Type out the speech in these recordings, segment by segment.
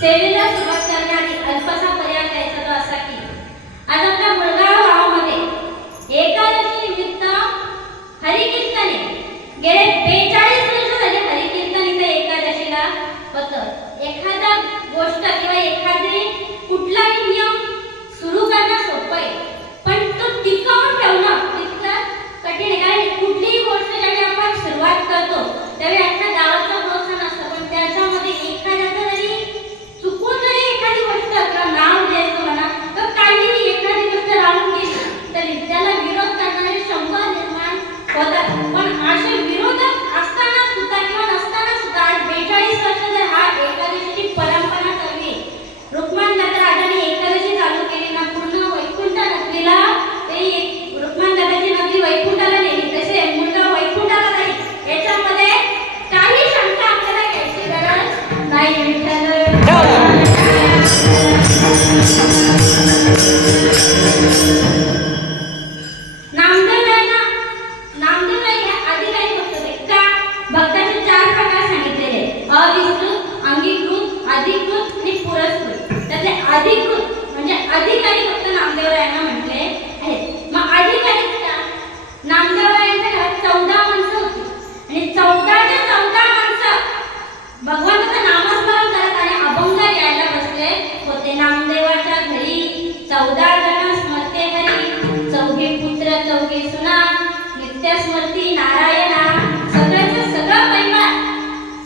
सेवेला सुरुवात करण्याआधी अल्पसा पर्याय द्यायचा तो असा की आज आपल्या मुळगाव गावामध्ये एकादशी निमित्त हरिकीर्तने गेले 42 वर्ष झाले हरिकीर्तन इथे एकादशीला होतं. एखादा गोष्ट किंवा एखादी कुठलाही नियम सुरू करणं सोपं आहे, पण तो टिकवून ठेवणं तितकं कठीण आहे. कारण कुठलीही गोष्ट ज्यावेळी आपण सुरुवात करतो त्यावेळी अख्ख्या गावाचा प्रोत्साहन असतं, पण त्याच्यामध्ये एखाद्याचं जरी चुकून जरी एखादी गोष्ट किंवा नाव द्यायचं म्हणा तर काहीही एखादी गोष्ट राहून गेली तरी त्याला विरोध करणारे 100 निर्माण होतात. पण असे विरोधक असताना सुद्धा किंवा नसताना सुद्धा आज 42 वर्ष जर हा एकादशीची परंपरा चालली. रुक्माण दादा राजाने एकादशी चालू केली ना पूर्ण वैकुंठ नगरीला ते रुक्माण दादाची नगरी वैकुंठाला नेली, तसे मुलगा वैकुंठाला नाही. याच्यामध्ये काही शंका आपल्याला घ्यायची गरज नाही. नामदेवराय या अधिकारी होते का भक्ताचे 4 प्रकार सांगितलेले: अविस्तृत, अंगीकृत, अधिकृत आणि पुरस्कृत. त्यातले अधिकृत म्हणजे अधिकारी फक्त नामदेवरायांना म्हटले आहेत. मग अधिकारी नामदेवरायांच्या घरात 14 माणसं होती आणि 14च्या 14 माणसं भगवंताचं नामस्मरण करत आणि अभंग घ्यायला बसले होते. नामदेवाच्या घरी 14 जण स्मरते हरी, 4 पुत्र 4 सुना, नित्य स्मृती नारायणा. सगळ्याचं सगळं परिवार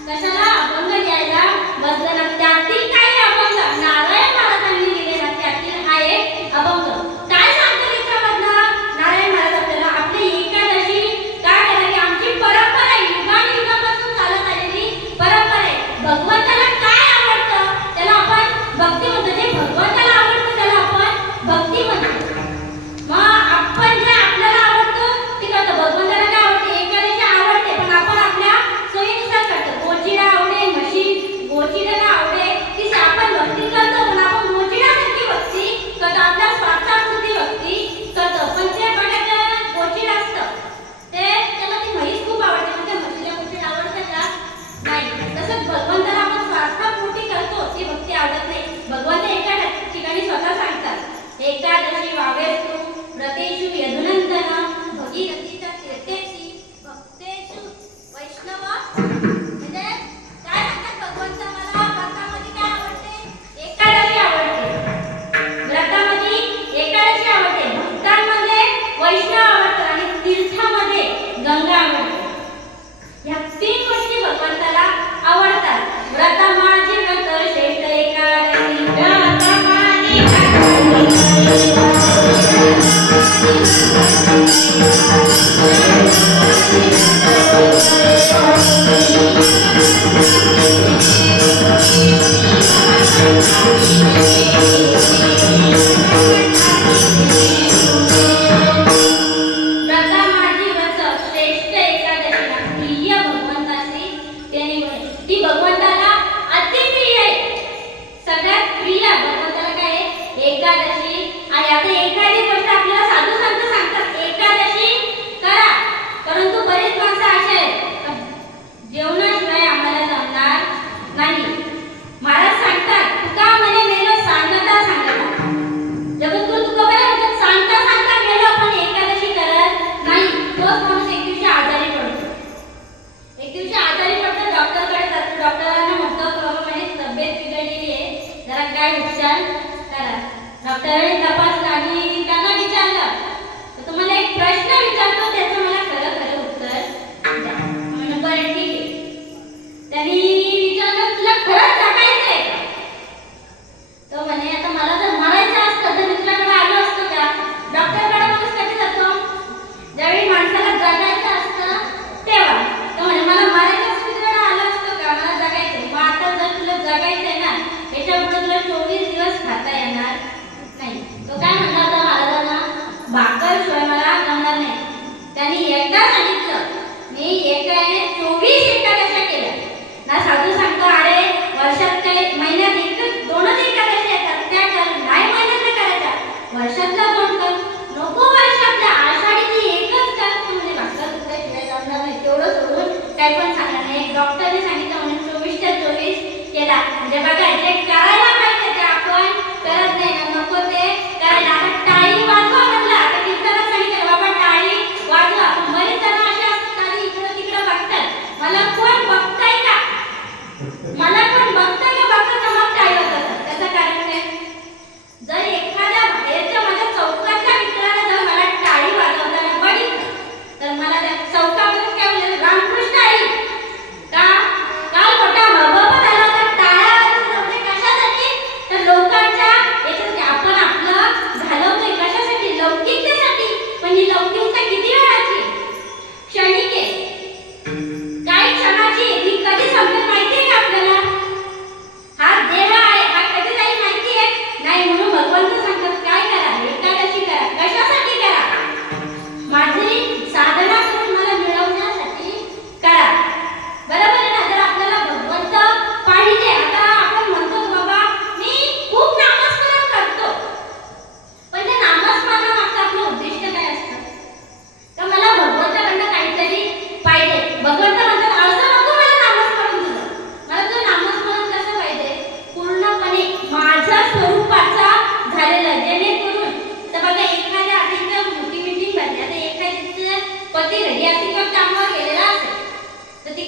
कशाला अभंग घ्यायला बसलं ना. त्यातील काही अभंग नारायण महाराजांनी लिहिलेला त्यातील हा एक अभंग. काय सांगतो त्याच्यामधनं नारायण महाराज आपल्याला? आपली एकादशी काय करा की आमची परंपरा आहे, युगानुयुगापासून चालत आलेली परंपरा आहे. भगवंताला काय आवडतं त्याला आपण भक्ती म्हणतो. जे भगवंताला आवडतं त्याला आपण भक्ती म्हणतो. मग आपण जे आपल्याला आवडतं ते करतो. भगवंताला काय आवडते? एकादशी आवडते, पण आपण आपल्या सोयीनुसार करतो. गोचिडा आवडे, म्हशी गोचिड्याला आवडे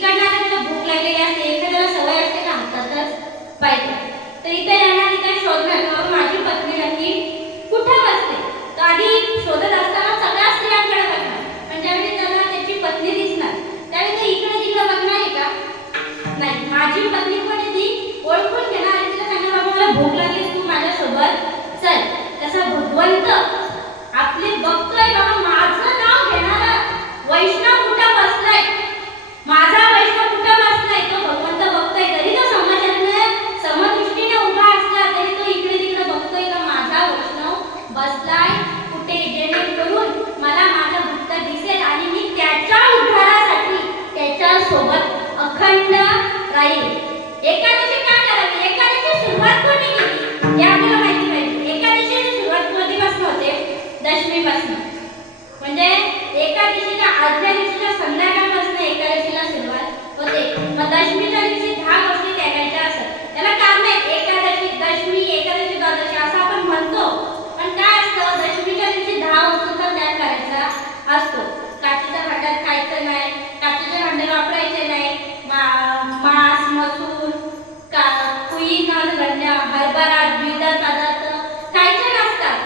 तिकडनं आता तुला भूक लागलेली असते, एखाद्याला सवय असते का हातातच पाहिजे, तर इथे येणार, इथे शोधणार बाबा माझी पत्नी नक्की कुठं बसते. तर आधी शोधत असताना सगळ्या स्त्रियांकडे बघणार, पण ज्यावेळी त्याला त्याची पत्नी दिसणार त्यावेळी ते इकडे तिकडे बघणार आहे का, नाही, माझी पत्नी पण आहे ती ओळखून घेणार आणि तिला सांगणार बाबा मला भूक लागली, तू माझ्यासोबत चल. तसा भगवंत आपले बघतोय बाबा, माझं नाव घेणारा वैष्णव कुठं बसलाय, माझा वैष्णव कुठं बसलाय, तो भगवंत बघतोय. तरी तो समाजाने समदृष्टीने उभा असला तरी तो इकडे तिकडे बघतोय का माझा वैष्णव बसलाय कुठे, जेणेकरून मला माझा भक्त दिसेल आणि मी त्याच्या उद्धारासाठी त्याच्या सोबत अखंड राहील. एकादशी का करावी, एकादशी सुरुवात कोणी केली हे आपल्याला माहिती पाहिजे. एकादशीची सुरुवात कधीपासून होते, दशमीपासून. म्हणजे एकादशीच्या आदल्या दिवशीच्या संध्याकाळपासून एकादशीला सुरुवात होते. मग दशमीच्या दिवशी 10 गोष्टी त्यागायच्या असतात. त्याला कारण आहे, एकादशी, दशमी, एकादशी, द्वादशी असं आपण म्हणतो, पण काय असतं, दशमीच्या दिवशी 10 वस्तूंचा त्याग करायचा असतो. काचेच्या भांड्यात खायचं नाही, काचेचे भांडे वापरायचे नाही, मांस, मसूर, कुई न गंड्या, हरभरा, द्विदल पदार्थ खायचे नसतात,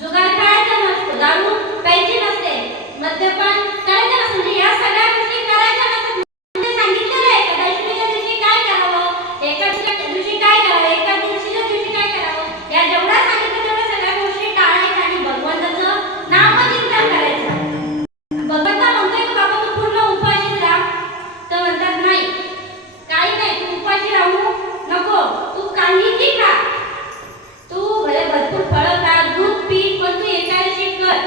जुगार खेळायचा नसतो, दारू प्यायची नसते, मद्यपान करायचं नसतं. म्हणजे या सगळ्या गोष्टी करायच्या नसतात. म्हणजे सांगितलेलं आहे का दशमीच्या दिवशी काय करावं, एकादशीच्या दिवशी काय करावं, एकादशीच्या दिवशी काय करावं, या जेवढ्या सांगितलं तेवढ्या सगळ्या गोष्टी टाळायच्या आणि भगवंताचं नामचिंतन करायचं. भगवंता म्हणतोय की बाबा तू पूर्ण उपाशीच राहा, तर म्हणतात नाही, काही नाही, तू उपाशी राहू नको, तू काहीही खा, तू भले भरपूर फळं खा, दूध पी, पण तू एकादशी कर.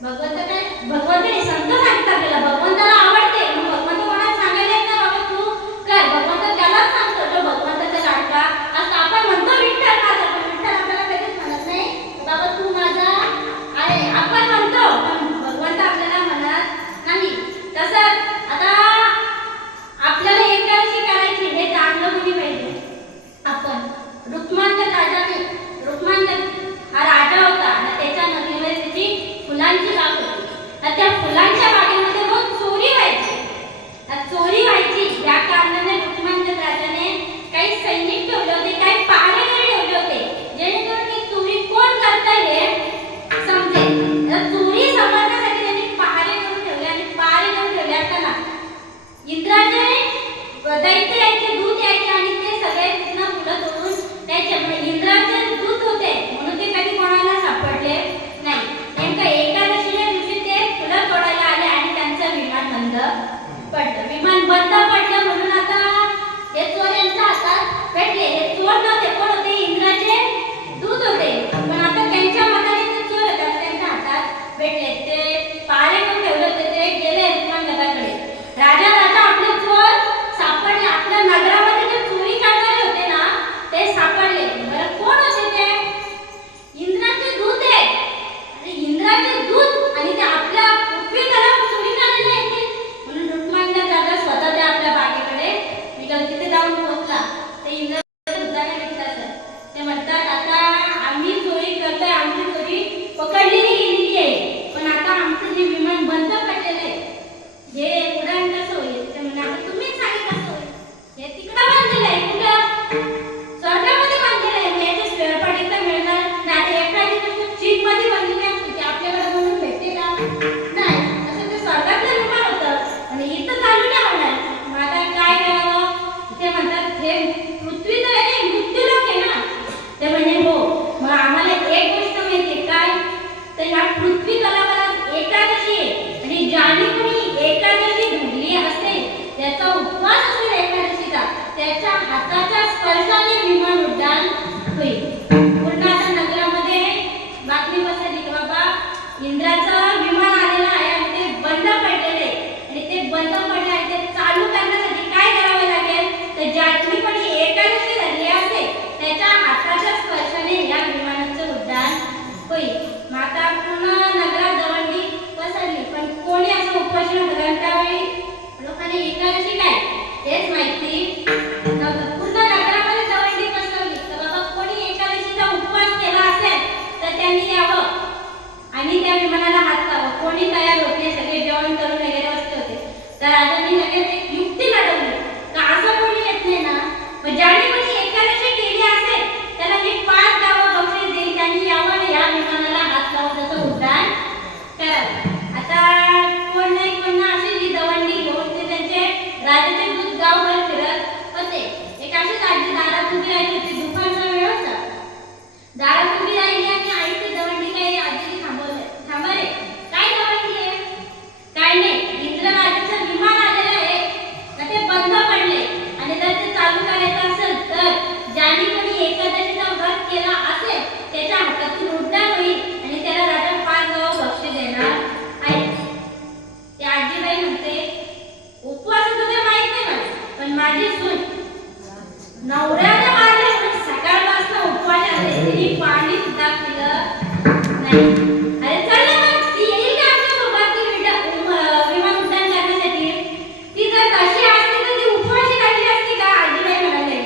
भगवंत काय, भगवंत हे संत सांगतात आपल्याला, भगवंताला आवडते मग भगवंत कोणाला सांगायला येत नाही बाबा तू कर, भगवंत त्यालाच सांगतो जो भगवंताचा लाडका असं. आपण म्हणतो विठ्ठल माझा, पण विठ्ठल आपल्याला कधीच म्हणत नाही बाबा तू माझा आहे, आपण म्हणतो, पण भगवंत आपल्याला म्हणत नाही. तसंच आता आपल्याला एकादशी करायची हे जाणलं कोणी पाहिजे, आपण. रुक्मांगद राजाने, रुक्मांगद हा राजा होता आणि त्याच्या नगरीमध्ये त्याची फुलांची बाग होती. त्या फुलांच्या बागेमध्ये रोज चोरी व्हायची. चोरी व्हायची या कारणाने रुक्मांगद राजाने काही सैनिक ठेवले होते, काही पहारेकरी ठेवले होते, जेणेकरून ही चोरी कोण करतंय हे समजेल. चोरी समजण्यासाठी त्यांनी पहारे करून ठेवले आणि पहारे करून ठेवले असताना इंद्राचे दैत्य यायचे, दूत यायचे आणि ते सगळे तिथनं फुलं तोडून द्यायचे. म्हणजे इंद्राचे दूत होते म्हणून ते कधी कोणाला सापडले नाही. नेमकं एकादशीच्या दिवशी ते फुलं तोडायला आले आणि त्यांचं विमान बंद पडलं. विमान बंद पडलं म्हणून आता हे चोर यांच्या हातात भेटले. हे चोर नव्हते, कोण होते, इंद्राचे दूत होते, पण आता त्यांच्या मताने ते चोर होते, त्यांच्या हातात भेटले. ते पारे करून ठेवले होते, ते गेले रुक्मांगदाकडे. राजा आपले चोर सापडले, आपल्या नगरामध्ये जे चोरी करणारे होते ना ते सापडले. बरं कोण होते ते, इंद्राचे दूत आहे. आणि इंद्राचे दूत आणि ते आपल्या पृथ्वी तलावर चोरी करायला येतील म्हणून रुक्मांगद राजा स्वतः त्या आपल्या बागेकडे निघाला. तिथे जाऊन पोहोचला. ते इंद्राच्या दूताने विचारलं, ते म्हणतात आता आम्ही चोरी करतोय, आमची चोरी पकडलेली गेलेली आहे, पण आता आमचं जे विमान बंद पडलेलं आहे हे उड्डाण कसं होईल. ते म्हणतात तुम्हीच सांगा कसं होईल, हे तिकडं बांधलेलं आहे, कुठं स्वर्गामध्ये बांधलेलं आहे, मग याचे स्पेअरपार्ट इथं मिळणार नाही. एखादी गोष्ट चीनमध्ये बनलेली असते ती आपल्याकडे म्हणून भेटते का नाही, असं ते स्वर्गातलं विमान होतं आणि इथं चालू नाही होणार. मग आता काय करावं. ते म्हणतात हे पृथ्वी तर आहे, मृत्यूलोक आहे ना. ते म्हणजे हो, मग आम्हाला एक गोष्ट माहिती काय, तर ह्या पृथ्वी तलावर एकादशी आहे आणि ज्याने कोणी एकादशी धरली असते, त्याचा उपवास असेल एकादशीचा, त्याच्या हाताच्या स्पर्शाने विमान उड्डाण होईल. पूर्ण आता नगरामध्ये बातमी पसरली की बाबा इंद्राचं विमान आलेलं आहे आणि ते बंद पडलेलं आहे. आणि ते बंद पडले आणि ते चालू करण्यासाठी काय करावं लागेल, तर ज्याची पण एकादशी धरली असेल त्याच्या हाताच्या स्पर्शाने या विमानाचं उड्डाण होईल. मग आता पूर्ण नगरात दवंडी पसरली, पण कोणी असं उपोषण धरण त्यावेळी लोकांनी एकादशी काय हेच माहिती नव्हतं. पूर्ण नगरामध्ये दवंडी पसरली. तर बाबा कोणी एकादशीचा उपवास केला असेल तर त्यांनी यावं आणि त्या विमानाला हात लावावं. कोणी तयार होते, सगळे जेवण करून वगैरे बसले होते. तर राजाने लगेच एक युक्ती लढवली का असं कोणी येत नाही ना, पण ज्याने कोणी एकादशी केली असेल त्याला मी 5 गावं बक्षीस देईल, त्यांनी यावं आणि या विमानाला हात लावून त्याचं उड्डाण करावं. आता कोण ना अशी जी दवंडी घेऊन ते त्यांचे राजाचे दूत गावभर फिरत होते. एक अशीच आजी दारात उभी राहिली होती. दुपारचा वेळ होता. दारात उभी राहिली आणि आई ते दवंडी काही आजीने थांबवले. थांबा रे, काय दवंडी आहे? काय नाही, इंद्रराजाचं विमान आलेलं आहे तर ते बंद पडले आणि जर ते चालू करायचं असेल तर ज्याने कोणी एकादशीचा व्रत केला असेल त्याच्या हातातून उड्डाण होईल आणि त्याला राजा 5 गावं बक्षीस देणार आहे. ती आजीबाई म्हणते, उपवास तुझे माहित नाही मला, पण माझी सून नवऱ्याने मारले म्हणून सकाळपासून उपवास आले, तिने पाणी सुद्धा पिलं नाही. अरे चल ना मग, ती येईल का आमच्यासोबत ती विमान उड्डाण करण्यासाठी? ती जर तशी असती तर ती उपवाशी राहिली असती का? आजीबाई म्हणाले,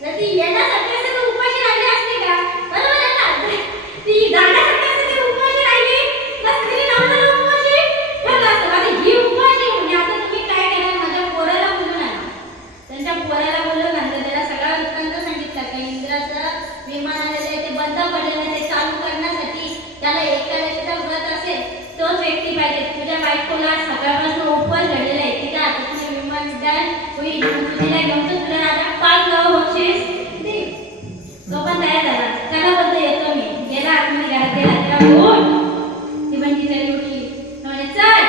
जर ती येण्यासाठी असते तर उपवाशी राहिली असती का? बरोबर आहे ना? ती जाण्यासाठी असते ती उपवाशी राहिली, प्लस तिने नवऱ्याला उपवाशी ठेवलं असतं. आता ही उपवाशी म्हणजे आता तुम्ही काय केलं? माझ्या पोराला बोलून आणा. त्यांच्या पोराला बोलून आणलं, त्याला सगळा वृत्तांत सांगितला का इंद्राचं विमान आलेलं आहे, ते बंद पडलेलं आहे, ते चालू करण्यासाठी त्याला एकादशीचा व्रत असेल तोच व्यक्ती पाहिजे. तुझ्या बायकोला सकाळपासून उपवास घडलेला आहे, तिच्या हातातून विमान उड्डाण होईल, तुझ्या घेऊन तर तुला राजा 5 गावं बक्षीस देईल. तो पण तयार झाला. त्याला बोलतो येतो मी. गेला आतमध्ये घरात गेला, त्याला बोल. ती पण तिच्याकडे उठली, म्हणे चल.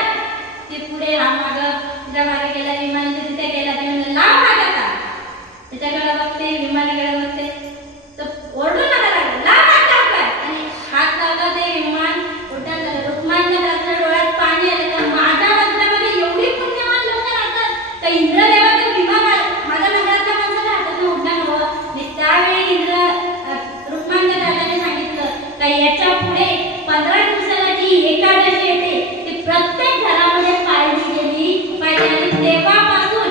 ते पुढे हा मागं तिच्या मागे गेला, विमानाच्या तिथे गेला. ते म्हणजे लाव हात आता. त्याच्याकडे बघते, विमानाकडे बघते, तर ओरडून नका लागला, लाव हात टाकला आणि हात लावला. ते विमान उड्डाण झालं. रुक्मांच्या दादाच्या डोळ्यात पाणी आलं. तर माझ्या नगरामध्ये एवढी पुण्यवान लोक राहतात तर इंद्रदेवाचं विमान माझ्या नगरातल्या माणसाच्या हातातून उड्डाण हवं. आणि त्यावेळी रुक्मांच्या दादाने सांगितलं का याच्या पुढे 15 दिवसाला जी एकादशी येते ती प्रत्येक घरामध्ये पाळली गेली पाहिजे. आणि तेव्हापासून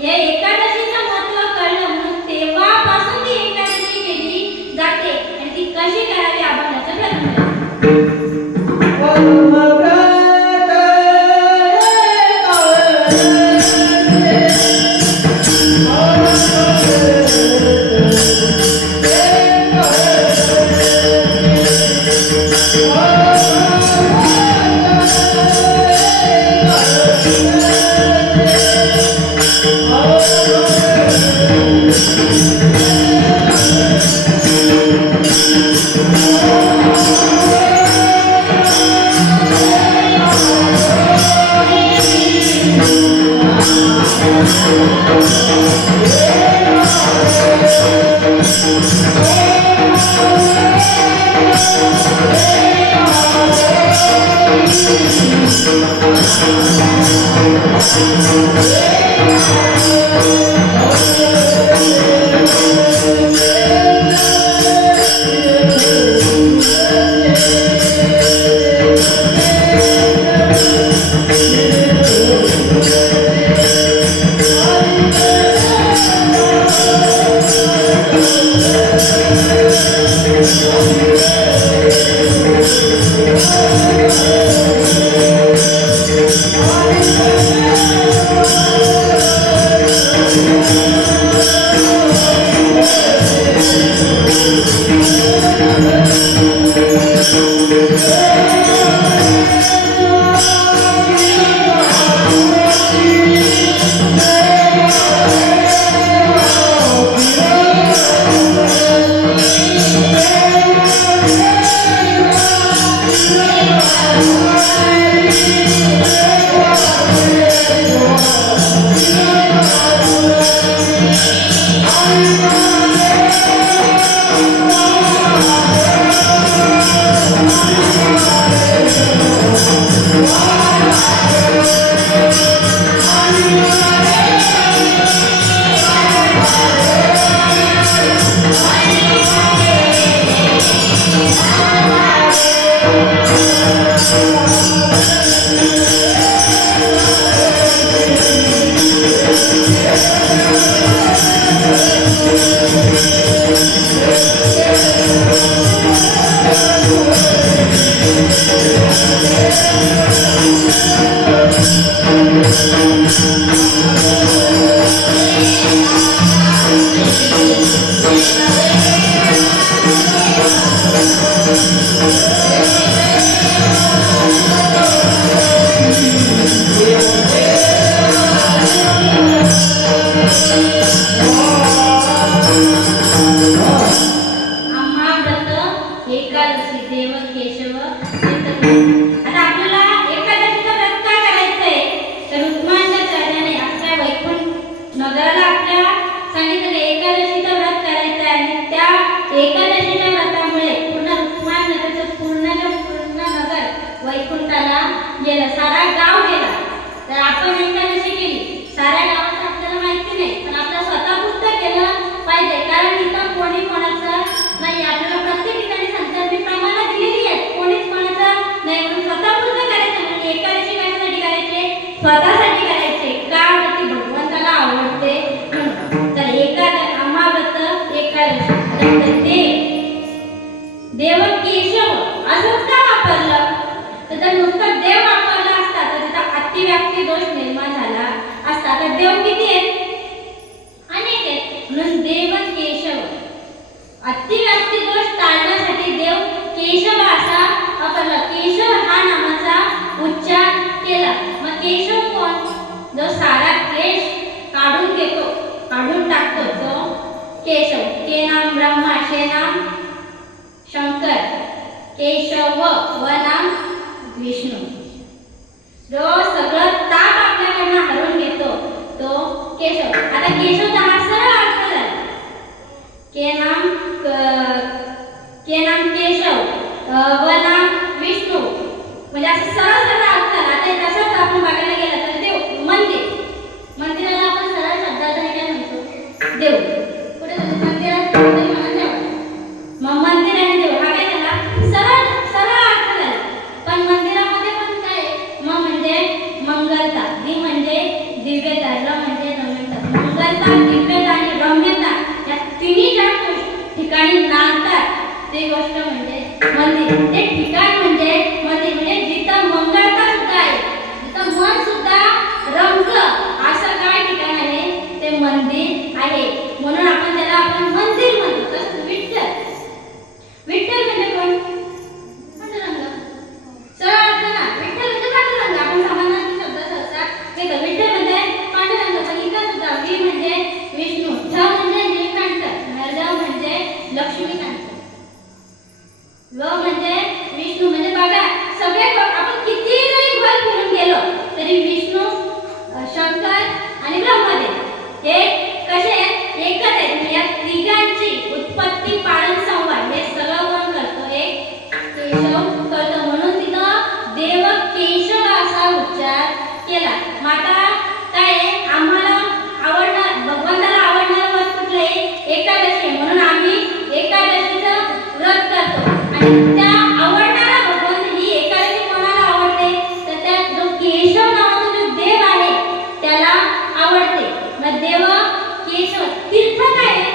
हे एकादशीचं महत्त्व कळलं, म्हणून तेव्हापासून ती एकादशी केली जाते आणि ती कशी करावी आपण त्याचा प्रयत्न करूया. स्वतःसाठी करायचे का ती भगवंताला आवडते म्हणून. तर अमावत एकादशी देव केशव असंच का वापरलं? तर नुसतं देव वापरला असता तर त्याचा अतिव्याप्ती दोष निर्माण झाला असता. तर देव किती आहेत? अनेक आहेत. म्हणून देव केशव अतिव्याप्ती दोष टाळण्यासाठी देव केशव असा वापरला. केशव हा नामाचा उच्चार केला. मग केशव कोण? जो सारा केश काढून घेतो, काढून टाकतो तो केशव. के नाम ब्रह्मा, शे नाम शंकर, केशव व नाम विष्णू. जो सगळं ताप आपल्याकडनं हरवून घेतो तो केशव. आता केशवचा हा सरळ अर्थ झाला. के नाम केशव व नाम विष्णू म्हणजे असं सरळ सरळ अर्थ झाला. आता तसंच आपण बघायला गेलं तर देव मंदिराला आपण सरळ शब्दात काय म्हणतो? देव. पुढे मंदिरात म्हणून देव. मग मंदिर आणि देव हा काय झाला? सरळ सरळ अर्थ झाला. पण मंदिरामध्ये पण काय? म म्हणजे मंगलता, दी म्हणजे दिव्यता, र म्हणजे रम्यता. मंगलता, दिव्यता आणि रम्यता या तिन्ही ज्या ठिकाणी नांदतात ते गोष्ट म्हणजे मंदिर. ते ठिकाण म्हणजे मंदिर. म्हणजे जिथं मंगलता सुद्धा आहे, जिथं मन सुद्धा रमतं असं काय ठिकाण आहे? ते मंदिर आहे. म्हणून आपण त्याला मंदिर म्हणतो. तसंच विठ्ठल म्हणजे कोण? पांडुरंग. सरळ अर्थ ना, विठ्ठल म्हणजे पांडुरंग. आपण समानार्थी शब्द सहसा घेतो. विठ्ठल म्हणजे पांडुरंग. पण इथं सुद्धा वि म्हणजे विष्णू, ठ म्हणजे नीलकंठ, ल म्हणजे लक्ष्मीकांत, व म्हणजे विष्णू. म्हणजे बघा सगळे आपण किती जरी खोल फिरून गेलो तरी विष्णू, शंकर आणि ब्रह्मदेव हे कसे आहेत? एकच आहेत. या तिघांची उत्पत्ती, पालन, संवाद हे सगळं कोण करतो? एक केशव करतो. म्हणून तिथं देव केशव असा उच्चार केला. माता काय आम्हाला आवडणार, भगवंताला आवडणार व्रत कुठलं आहे? एकादशी. म्हणून आम्ही एकादशीचं व्रत करतो. आणि त्या आवडणारा भगवंत ही एकादशी कोणाला आवडते? तर त्या जो केशव नावाचा जो देव आहे त्याला आवडते. मग देव केशव. तीर्थ काय आहे?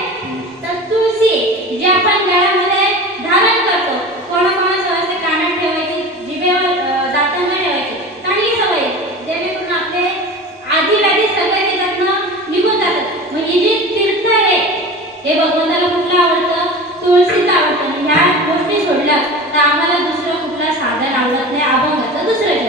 तर तुळशी जी आपण गळ्यामध्ये धारण करतो. कोणाकोणा सवय कानात ठेवायची, जिभेवर दातांना ठेवायची, चांगली सवय. जेणेकरून आपले आधी व्याधी सगळे त्याच्यातनं निघून जातात. मग ही जी तीर्थ आहे हे भगवंताला कुठलं आवडतं? तुळशीचं आवडतं. ह्या गोष्टी सोडल्या तर आम्हाला दुसरं कुठलं साधन आवडत नाही. अभंगाचं दुसरं जग.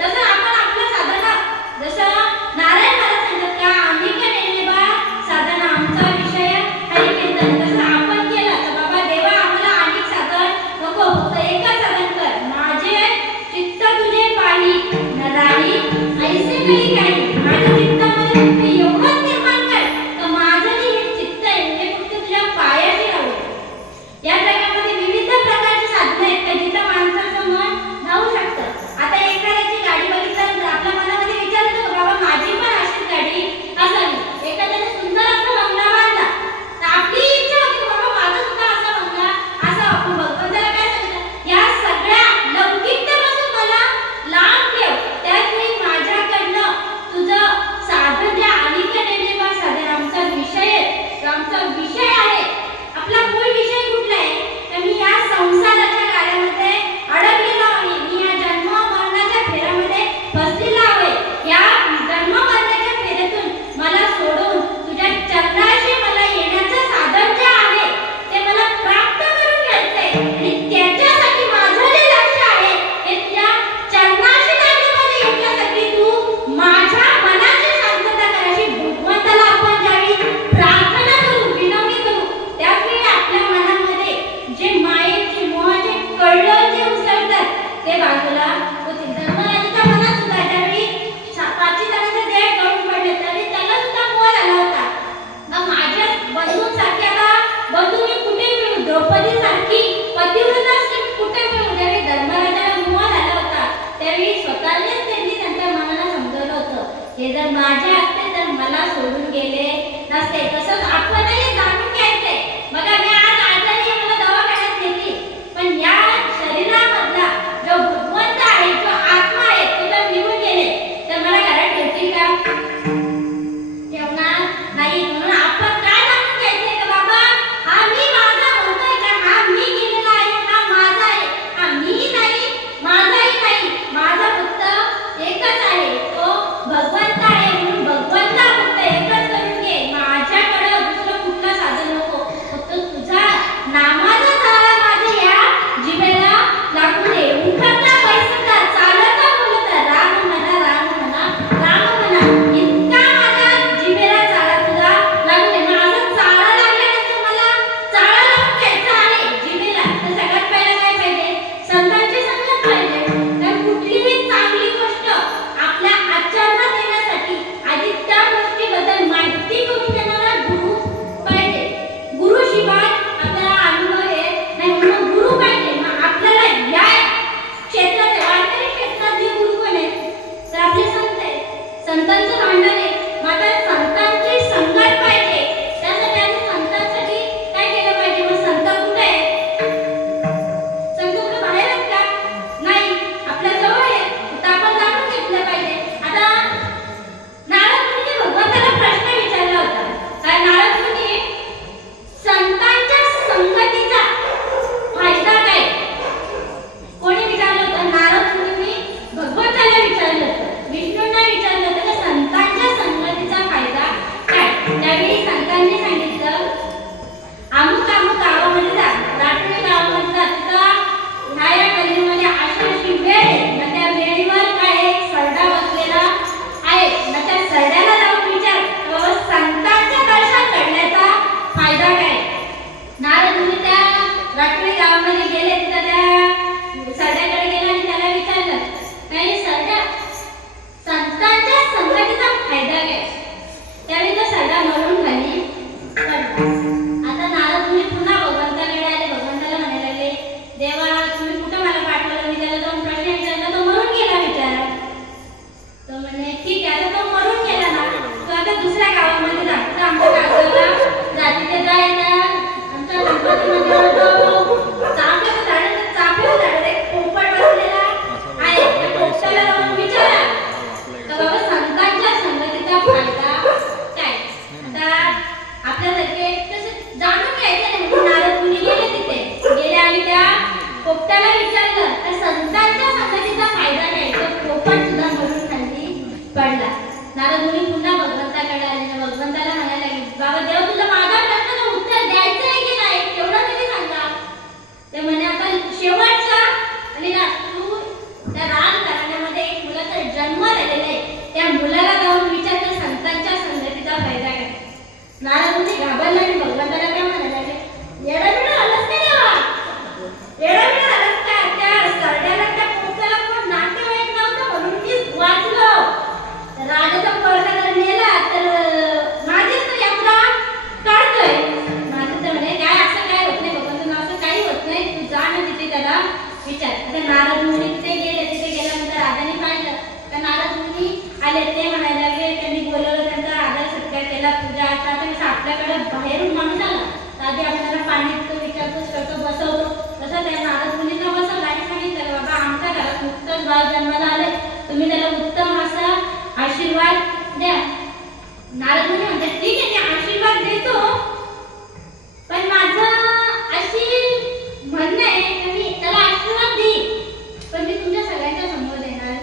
तसं आपण हे जर माझे असते तर मला सोडून गेले नसते. तसंच आपणही जाणून घ्यायचंय. बघा मी आज आजारी आहे, मला दवाखान्यात नेते, पण या शरीरामधला जो भगवंत आहे, जो आत्मा आहे, तो जर निघून गेले तर मला घरात ठेवतील का? ठेवणार नाही. म्हणून आपण काय जाणून घ्यायचंय का बाबा, हा मी माझा होतोय का? हा मी गेलेला आहे, हा माझा आहे, हा मी नाही, माझाही नाही. माझा फक्त एकच आहे, तो भगवंत आहे. म्हणून भगवंता फक्त एकच करून घे. माझ्याकडे दुसरं कुठलं साधन नको. फक्त तुझा नामाचा झाला माझ्या या जिभेला लागू दे. उठता बैसता चालता बोलता राम म्हणा, राम म्हणा, राम म्हणा, इतका माझ्या जिभेला चाला तुला लागू दे. माझं चाला लागल्यानंतर मला चाला लावून घ्यायचा आहे जिभेला, तर सगळ्यात पहिला काय पाहिजे? संतांची संगत पाहिजे. तर कुठलीही चांगली गोष्ट आपल्या आचरणात येण्यासाठी आधी त्या गोष्टीबद्दल माहिती करून देणारा गुरु पाहिजे. गुरुशिवाय आपल्याला अनुभव येत नाही. म्हणून गुरु पाहिजे. मग आपल्याला या क्षेत्रात वारकरी क्षेत्रात जे गुरु कोण आहेत? तर आपले संत आहेत, संतांचं भांडार आहे. मग आता संतांची संगत पाहिजे. त्यासाठी आधी संतांसाठी काय केलं पाहिजे? मग संत कुठे आहेत? संत कुठे बाहेर आहेत का? नाही, आपल्या जवळ आहेत. तर आपण जाणून घेतलं पाहिजे. आता नारद मुनीने भगवंताला प्रश्न विचारला होता. काय नारद मुनी, संतांच्या संगतीचा फायदा काय? कोणी विचारलं होतं? नारद मुनींनी भगवंताला विचारलं होतं, विष्णूंना विचारलं होतं की संतांच्या संगतीचा फायदा काय? त्यावेळी संतांनी सांगितलं, अमुक अमुक गावामध्ये जा, रात्री गावामध्ये जा, तिथं ह्या या गल्लीमध्ये अशी अशी वेळ आहे. मग त्या वेळेवर काय एक सरडा बसलेला आहे. मग त्या सरड्याला जाऊन विचार बाबा संतांचं दर्शन घडण्याचा फायदा काय? नारद मुनी त्या रात्री गावामध्ये गेले. तिथं त्या सरड्याकडे गेला आणि त्याला विचारलं, काय सरड्या, संतांच्या संगतीचा फायदा काय? त्यावेळी तो सरडा मरून खाली पडला. आता नारद मुनी पुन्हा भगवंताकडे आले. भगवंताला म्हणायला लागले, देवा तुम्ही कुठं मला पाठवलं? मी त्याला जाऊन प्रश्न विचारला, तो मरून गेला विचारा. तो म्हणे ठीक आहे, आता तो मरून गेला ना, तो आता दुसऱ्या गावामध्ये जा. तर आमच्या गावाला जा, तिथे जायला आमच्या गणपती मंदिरावर चाफ्याचं झाड आहे, चाफ्याचं झाडावर एक पोपट बसलेला आहे. त्या पोपटाला जाऊन विचारा तर बाबा संतांच्या संगतीचा फायदा काय? आता आपल्यासारखे तसं जाणून घ्यायचं नाही. म्हणून नारद मुनी गेले, तिथे गेले आणि त्या पोपटाला विचारलं तर संतांच्या संगतीचा फायदा काय? तो पोपट सुद्धा मरून खाली पडला. नारद मुनी पुन्हा भगवंताकडे आले. भगवंताला म्हणायला लागले, बाबा देव तुला माझ्या प्रश्नाचं उत्तर द्यायचं आहे की नाही तेवढं तरी सांगा. ते म्हणे आता शेवटचा आणि ना तू त्या राजघराण्यामध्ये एक मुलाचा जन्म झालेला आहे, त्या मुलाला जाऊन विचार तर संतांच्या संगतीचा फायदा काय? नारद मुनी घाबरला आणि भगवंताला काय म्हणायला लागले, येडाबिडा आलास का देवा? येडाबिडा आलास का? त्या सरड्याला त्या पोपटाला कोण नातेवाईक नव्हतं म्हणून मी वाचलो. राजाचा पोरगा जर नेला तर माझीच तर यात्रा काढतोय. माझं तर म्हणे काय असं काय होत नाही, भगवंतांना असं काही होत नाही, तू जा ना तिथे त्याला विचार. आता नारद मुनी तिथे गेले. तिथे गेल्यानंतर राजाने पाहिलं तर नारद मुनी आले. ते म्हणायला लागले, त्यांनी बोलवलं, त्यांचा आदर सत्कार केला, पूजा अर्चा. तर आपल्याकडे बाहेरून माणूस आला तर आधी आपल्याला पाण्यात तो विचारपूस करतो, बसवतो. तसं त्या नारद मुनींना बसवलं आणि सांगितलं, बाबा आमच्या घरात नुकतंच बाळ जन्माला आलंय, तुम्ही त्याला उत्तम असा आशीर्वाद द्या. नारद मुनी म्हणतात, ठीक आहे मी आशीर्वाद देतो, पण माझं अशी म्हणणं आहे की मी त्याला आशीर्वाद देईन, पण मी तुमच्या सगळ्यांच्या समोर देणार,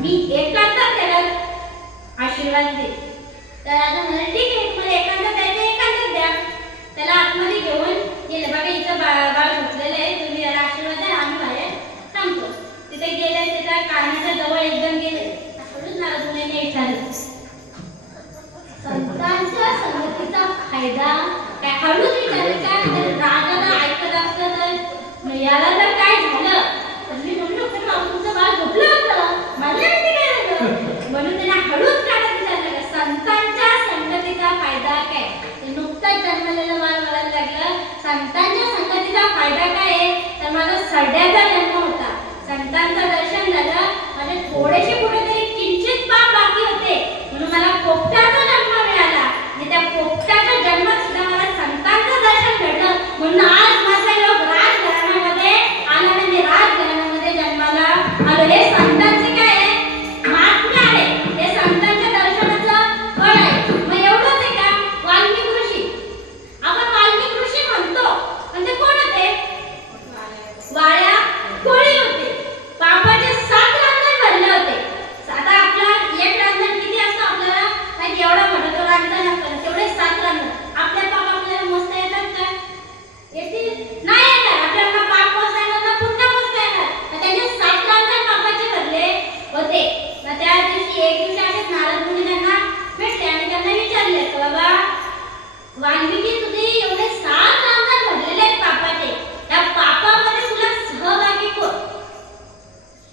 मी एकांतात त्याला आशीर्वाद दे. तर आता म्हणाले ठीक आहे, तुम्हाला एकांतात द्यायचं एकांतात द्या. त्याला आतमध्ये घेऊन गेले. बघा इथं बाळ झोपलेलं आहे, तुम्ही याला आशीर्वाद द्या, आम्ही बाहेर थांबतो. तिथे गेले, त्याच्या कानाच्या जवळ एकदम गेले. हळूच नारद मुनीने विचारलं, संतांच्या संगतीचा फायदा काय? हळूच विचारलं. काय तर राजाला ऐकत असलं तर याला जर काय झालं तर मी म्हणू शकतो तुमचं बाळ झोपलं होतं, मला माहिती काय झालं. म्हणून त्यांना हळूच काढत विचारलं का संतांच्या संगतीचा फायदा काय? नुकताच जन्मलेलं बाळ म्हणायला लागलं, संतांच्या संगतीचा फायदा काय आहे? तर माझा सरड्याचा जन्म होता, संतांचं दर्शन झालं, माझे थोडेसे कुठेतरी किंचित पाप बाकी होते, वाल्मिकी तुझे एवढे 7 रांजण भरलेले आहेत पापाचे. त्या पापामध्ये तुला सहभागी कोण?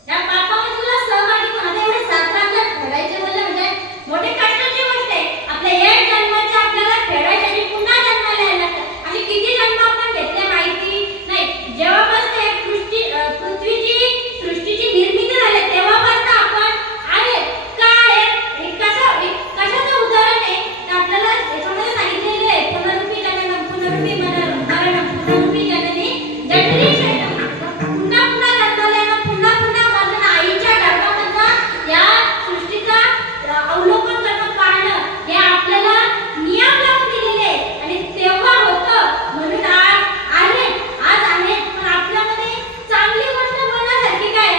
त्या पापामध्ये तुला सहभागी कोण? आता एवढे 7 रांजण फेडायचे म्हणजे मोठी कष्टाची गोष्ट आहे. आपल्या एक जन्माचे आपल्याला फेडायसाठी पुन्हा जन्माला यायला लागतं. असे किती जन्म आपण घेतले माहिती नाही. जेव्हापासून पृथ्वीची सृष्टीची निर्मिती झाली तेव्हापासून आपण आहे का आहे हे कशाचं उदाहरण आहे तर आपल्याला याच्यामध्ये सांगितलेलं आहे. पुनरुपी जननम पुनरुपी मरणम पुनरुपी जननी जठरी शयनम. पुन्हा पुन्हा जन्माला येणं, पुन्हा पुन्हा मरण, आईच्या गर्भामधनं या सृष्टीचा अवलोकन करणं, पाहणं हे आपल्याला नियम लावून दिलेले आहे आणि तेव्हा होतं. म्हणून आज आहेत पण आपल्यामध्ये चांगली गोष्ट बोलण्यासारखी काय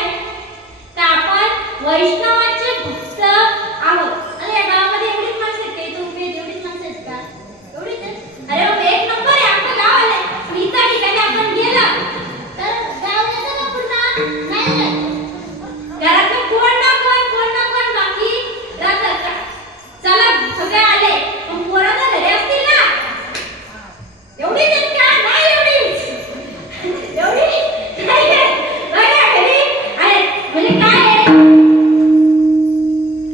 तर आपण वैष्णवाचे भक्त आहोत. अरे या गावामध्ये एवढीच माणसं आहेत का? तुम्ही एवढीच माणसं आहेत का? एवढीच आहेत? अरे मग एक नंबर आहे आपलं गाव आलंय. पण इथं ठिकाणी आपण गेलं तर गाव येतं ना पूर्ण नाही घरातलं कोण ना कोण बाकी राहतं का? चला सगळे आले पण पोरं तर घरी असतील ना. एवढीच आहेत का? नाही एवढीच नाही आहे. बघा घरी आहेत म्हणजे काय आहे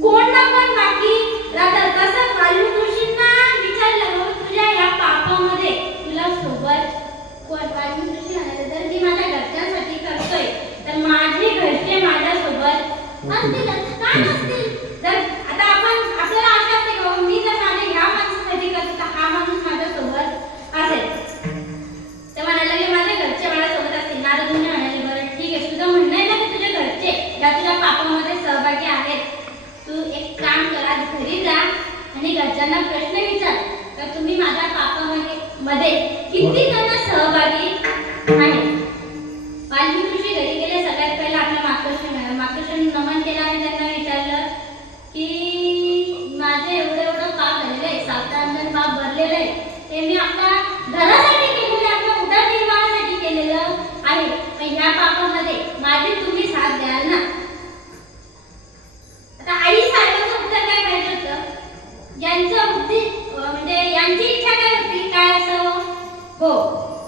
कोण ना कोण बाकी राहतात. तसंच वाल्मिक ऋषींना विचारलं मग तुझ्या या पापामध्ये तुला सोबत कोण? वाल्मिक ऋषी म्हणाले तर मी माझ्या घरच्यांसाठी करतोय तर माझे घरचे माझ्या सोबत असतीलच का नसतील. तर आता आपण आपल्याला आशा असते की मी जर माझ्या ह्या माणसासाठी करतो तर हा माणूस माझ्या सोबत असेल. ते म्हणाले की माझे घरचे माझ्यासोबत असतील. नारद मुनी म्हणाले बरं ठीक आहे तुझं म्हणणं आहे ना की तुझे घरचे या तुझ्या पापामध्ये सहभागी आहेत. तू एक काम कर आज घरी जा आणि घरच्यांना प्रश्न विचार तर तुम्ही माझ्या पापामध्ये किती जण सहभागी आहेत. वाल्मिक ऋषी घरी गेले. सगळ्यात पहिला आपल्या मातोश्री नमन केलं आणि त्यांना विचारलं की माझे एवढं पाप झालेलं आहे. 7 रांजण पाप भरलेलं आहे ते मी आपल्या घरासाठी केलेलं आपल्या उदरनिर्वाहासाठी केलेलं आहे. पण ह्या पापामध्ये माझी तुम्ही साथ द्याल ना. आता आई साहेबांचं उत्तर काय पाहिजे होतं? यांचं बुद्धी म्हणजे यांची इच्छा काय होती काय असं हो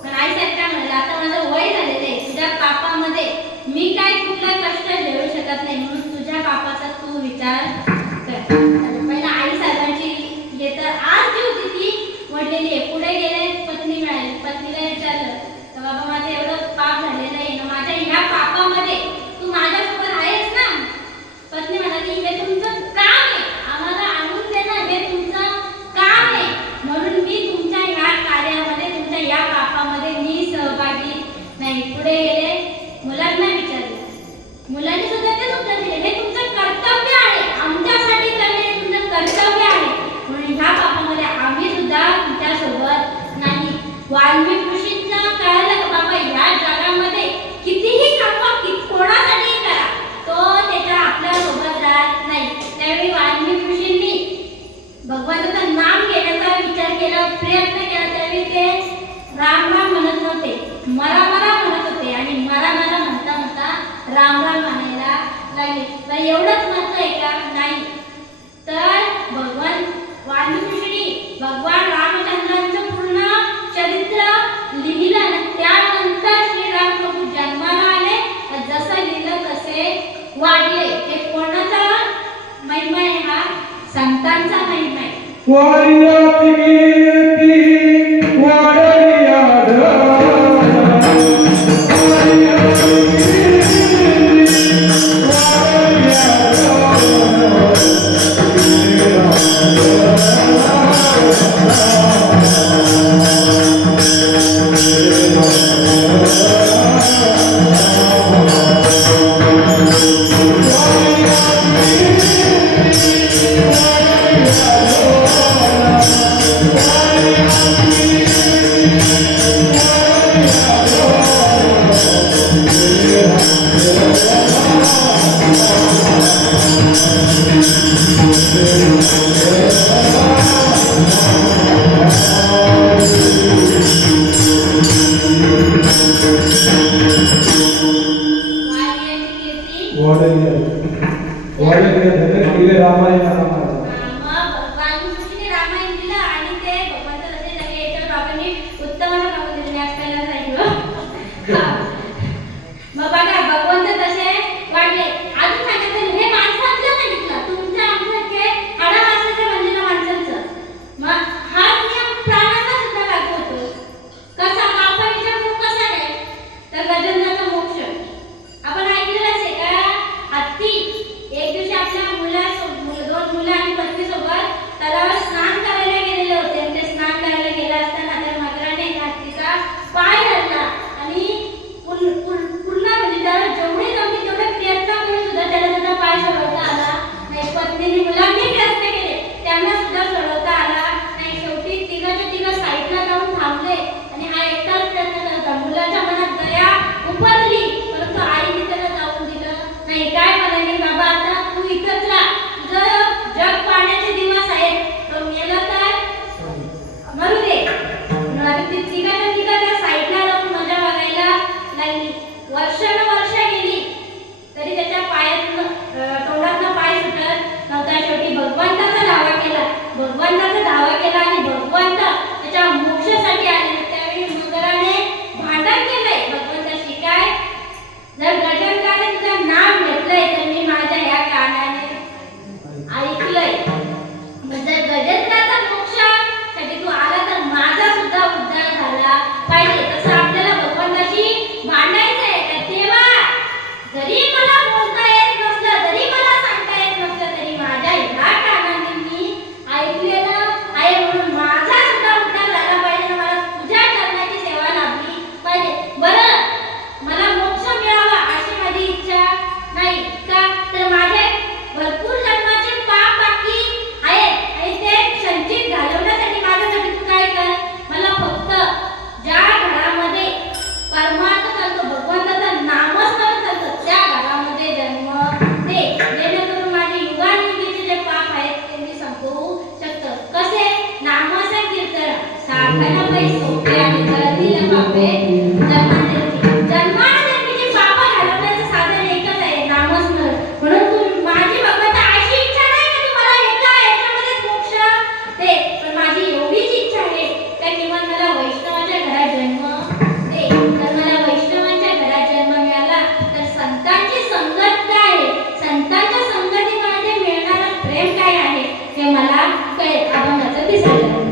पण आई साहेब काय म्हणाले आता माझं वय झालेलं आहे. तुझ्या पापामध्ये मी काय कुठला कष्ट झेलू शकत नाही म्हणून तुझ्या पापाचा तू विचार कर. पहिला आई साहेबांची हे तर आज जी होती ती वडलेली आहे. पुढे गेले पत्नी मिळाली. पत्नीला विचारलं तर बाबा माझं एवढं पाप झालेलं आहे ना माझ्या ह्या पापामध्ये तू माझ्यासोबत आहेस ना. पत्नी म्हणाली हे तुमचं काम आहे आम्हाला आणून देणं हे तुमचं काम आहे म्हणून मी तुमच्या ह्या कार्यामध्ये तुमच्या या पापामध्ये मी सहभागी नाही. पुढे गेले मुलांना विचारले. मुलांनी सुद्धा तेच उत्तर दिले हे तुमचं कर्तव्य आहे आमच्यासाठी करणे हे तुमचं कर्तव्य आहे म्हणून ह्या पापामध्ये आम्ही सुद्धा तुमच्यासोबत नाही. वाल्मिक ऋषींना कळलं की बाबा ह्या जगामध्ये कितीही कर्म कोणासाठी करा तो त्याच्या आपल्या सोबत राहत नाही. त्यावेळी वाल्मिक ऋषींनी भगवानाचं नाम घेण्याचा विचार केला प्रयत्न केला. त्यावेळी ते राम राम म्हणत नव्हते मरा म्हणत होते आणि मरा म्हणता म्हणता राम म्हणायला लागले. तर एवढंच महत्व आहे का? नाही. तर भगवान वाल्मिक ऋषींनी भगवान रामचंद्रांचं पूर्ण चरित्र लिहिलं आणि त्यानंतर श्रीराम प्रभू जन्माला आले. जसं लिहिलं तसे वाढले. हे कोणाचा महिमा आहे? हा संतांचा महिमा आहे. रामायण भगवंताचा दावा केला आणि भगवंत त्याच्या मोक्षासाठी आले. त्यावेळी मगराने भांडण केलंय भगवंताशी. काय? जर गजंत्राने तुझं नाव घेतलंय तर मी माझ्या या कानाने ऐकलंय. जर गजंत्राचा मोक्षासाठी तू आला तर माझा सुद्धा उद्धार झाला पाहिजे. तसं आपल्याला भगवंताशी भांडायचंय. तेव्हा जरी मला बोलता येत नसलं, जरी मला सांगता येत नसलं, तरी माझ्या ह्या कानाने मी ऐकलेलं आहे म्हणून माझा सुद्धा उद्धार झाला पाहिजे. मला तुझ्या चरणाची सेवा लाभली पाहिजे. बरं, मला मोक्ष मिळावा अशी माझी इच्छा नाही का? तर माझे भरपूर जन्माचे पाप बाकी आहेत आणि ते संचित घालवण्यासाठी माझ्यासाठी तू काय कर? मला फक्त ज्या घरामध्ये परमार्थ चालतो, भगवंताचं नामस्मरण चालतं, त्या घरामध्ये जन्म दे, जेणेकरून माझे युगानुयुगीचे जे पाप आहेत ते मी संपवू शकतो. कसे? नामाचं कीर्तन साधना पै सोपे आणि जळतील पापे जन्मांतरीची पापं घालवण्याचं साधन एकच आहे, नामस्मरण. म्हणून तू माझी भगवंता अशी इच्छा नाही की तू मला एका याच्यामध्येच मोक्ष दे, पण माझी एवढीच इच्छा आहे की किमान मला वैष्णवाच्या घरात जन्म दे. तर मला वैष्णवांच्या घरात जन्म मिळाला तर संतांची संगत काय आहे, संतांच्या संगतीमध्ये मिळणारं प्रेम काय आहे हे मला कळेल. अभंगाचं तिसरं चरण.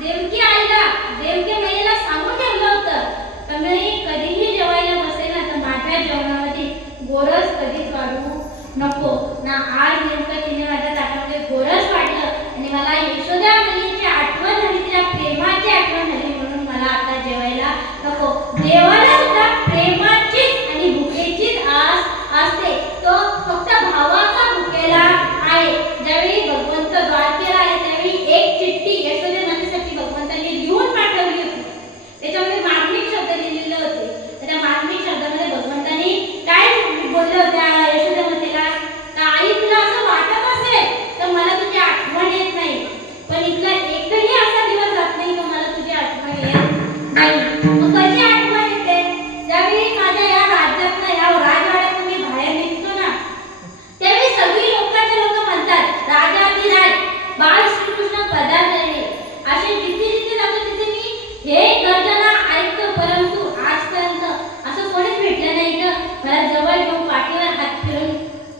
देवकी आईला देवकी मैला नको ना. आज नेमकं तिने माझ्या ताटामध्ये गोरस वाढलं आणि मला यशोदा मुलीची आठवण झाली, तिला प्रेमाची आठवण झाली, म्हणून मला आता जेवायला नको. देवाला सुद्धा प्रेमाचीच आणि भुकेचीच आस असते. तो फक्त भावाचा भुकेला आहे. ज्यावेळी भगवंत द्वारकेला आले त्यावेळी एक चिठ्ठी यशोदा मातेसाठी भगवंतांनी लिहून पाठवली होती. त्याच्यामध्ये मार्मिक शब्द लिहिलेले होते. त्या मार्मिक शब्दामध्ये भगवंतांनी काय बोलले होते यशोदा मातेला, आई तुला असं वाटत असेल तर मला तुझी आठवण येत नाही, पण इथला एकही असा दिवस जात नाही तर मला तुझी आठवण येत नाही. मग कशी आठवण येते? ज्यावेळी माझ्या या राज्यातनं या राजवाड्यातून मी बाहेर निघतो ना, त्यावेळी सगळी लोकांचे लोक म्हणतात राजाधिराज बाळ श्रीकृष्ण पधारले. असे जिथे जिथे जातो तिथे मी हे गर्जना ऐकतो, परंतु आजपर्यंत असं कोणीच भेटलं नाही का मला जवळ घेऊन पाठीवर हात फिरून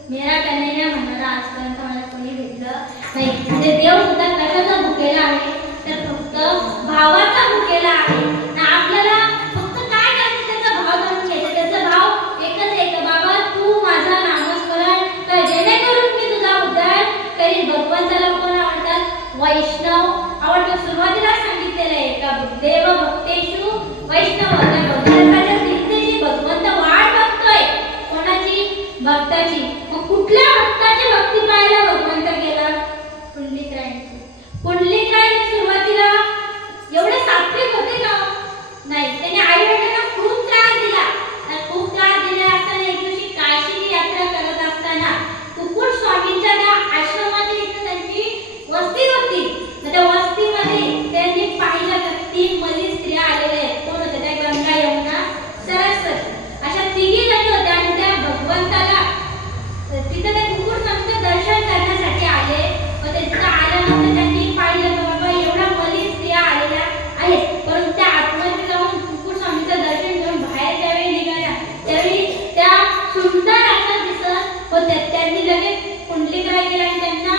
मेरा कन्हैया म्हणणारा आजपर्यंत मला कोणी भेटलं नाही. म्हणजे देव सुद्धा कशाचा भुकेला आहे तर फक्त भावाचा भुकेला आहे ना. आपल्याला फक्त काय करायचं त्याचा भाव जाणून घ्यायचा. त्याचा भाव एकच आहे का बाबा तू माझा नामस्मरण कर जेणेकरून मी तुझा उद्धार करीन. भगवंताला कोण आवडतात? वैष्णव आवडतो. सुरुवातीला सांगितलेलं आहे का देव भक्तेषु वैष्णव. भगवंताच्या कीर्तीची भगवंत वाट बघतोय. कोणाची? भक्ताची. मग कुठल्या भक्ताची भक्ती पाहायला भगवंत गेला? पुंडलिकरायांची. पुंडलिकराय सुरुवातीला एवढे सात्विक होते का? नाही. त्याने आई वडिलांना खूप त्रास दिला. खूप त्रास दिला असताना एक दिवशी काशीची यात्रा करत असताना कुकुट स्वामींच्या त्या आश्रमाच्या इथे त्यांची वस्ती होती. त्या वस्तीमध्ये त्यांनी पाहिलं तर 3 मली स्त्रिया आलेल्या आहेत. कोण होत्या त्या? गंगा, यमुना, सरस्वती. अशा 3 जणी होत्या आणि त्या भगवंताला तिथे ते कुकुट स्वामींचं दर्शन करण्यासाठी आले. व तिथं आल्यानंतर त्यांनी पाहिलं की बाबा एवढ्या मली स्त्रिया आलेल्या आहेत, परंतु त्या आतमध्ये जाऊन कुकुट स्वामींचं दर्शन घेऊन बाहेर ज्यावेळी निघाल्या त्यावेळी त्या सुंदर अशा दिसत होत्या. त्यांनी लगेच पुंडलिकराय गेला आणि त्यांना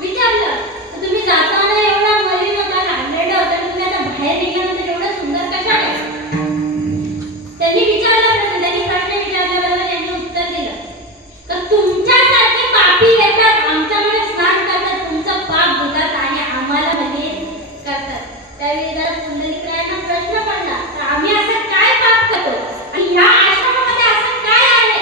विचारलं तुम्ही जाताना एवढा मलिन होता, घाणेरडा होता, तुम्ही आता बाहेर निघाल्यानंतर एवढं सुंदर कशाला? त्यांनी विचारलं. त्यांनी प्रश्न विचारल्याबरोबर त्यांनी उत्तर दिलं तर तुमच्यासारखे पापी येतात आमच्यामध्ये स्नान करतात, तुमचं पाप धुतात आणि आम्हाला मलिन करतात. त्यावेळी जर पुंडलिकरायांना प्रश्न पडला तर आम्ही असं काय पाप करतो आणि ह्या आश्रमामध्ये असं काय आहे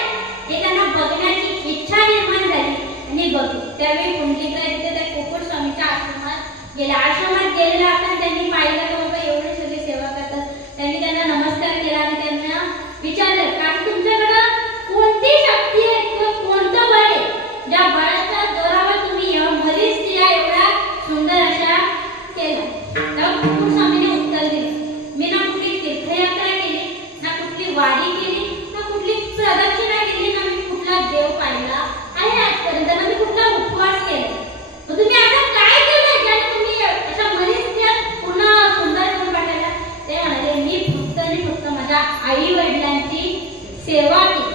हे त्यांना बघण्याची इच्छा निर्माण झाली आणि बघू. त्यावेळी पुंडलिकराय तिथे त्या कुकुट स्वामीच्या आश्रमात गेले. आश्रमात गेलेला असताना त्यांनी पाहिलं की बाबा एवढे सगळे सेवा करतात. त्यांनी त्यांना नमस्कार केला आणि त्यांना विचारलं का तुमच्याकडं कोणती शक्ती आहे किंवा कोणतं बळ आहे ज्या बळाच्या जोरावर तुम्ही मली स्त्रिया एवढ्या सुंदर अशा केल्या? तेव्हा कुकुट स्वामीने उत्तर दिलं मी ना कुठली तीर्थयात्रा केली, ना कुठली वारी केली, ना कुठली प्रदक्षिणा केली, ना मी कुठला देव पाहिला आहे आजपर्यंत, ना मी कुठला उपवास केला. मग तुम्ही असं काय केलं ज्याने तुम्ही अशा मली स्त्रिया पूर्ण सुंदर करून पाठवल्या? ते म्हणाले मी फक्त आणि फक्त माझ्या आई वडिलांची सेवा केली.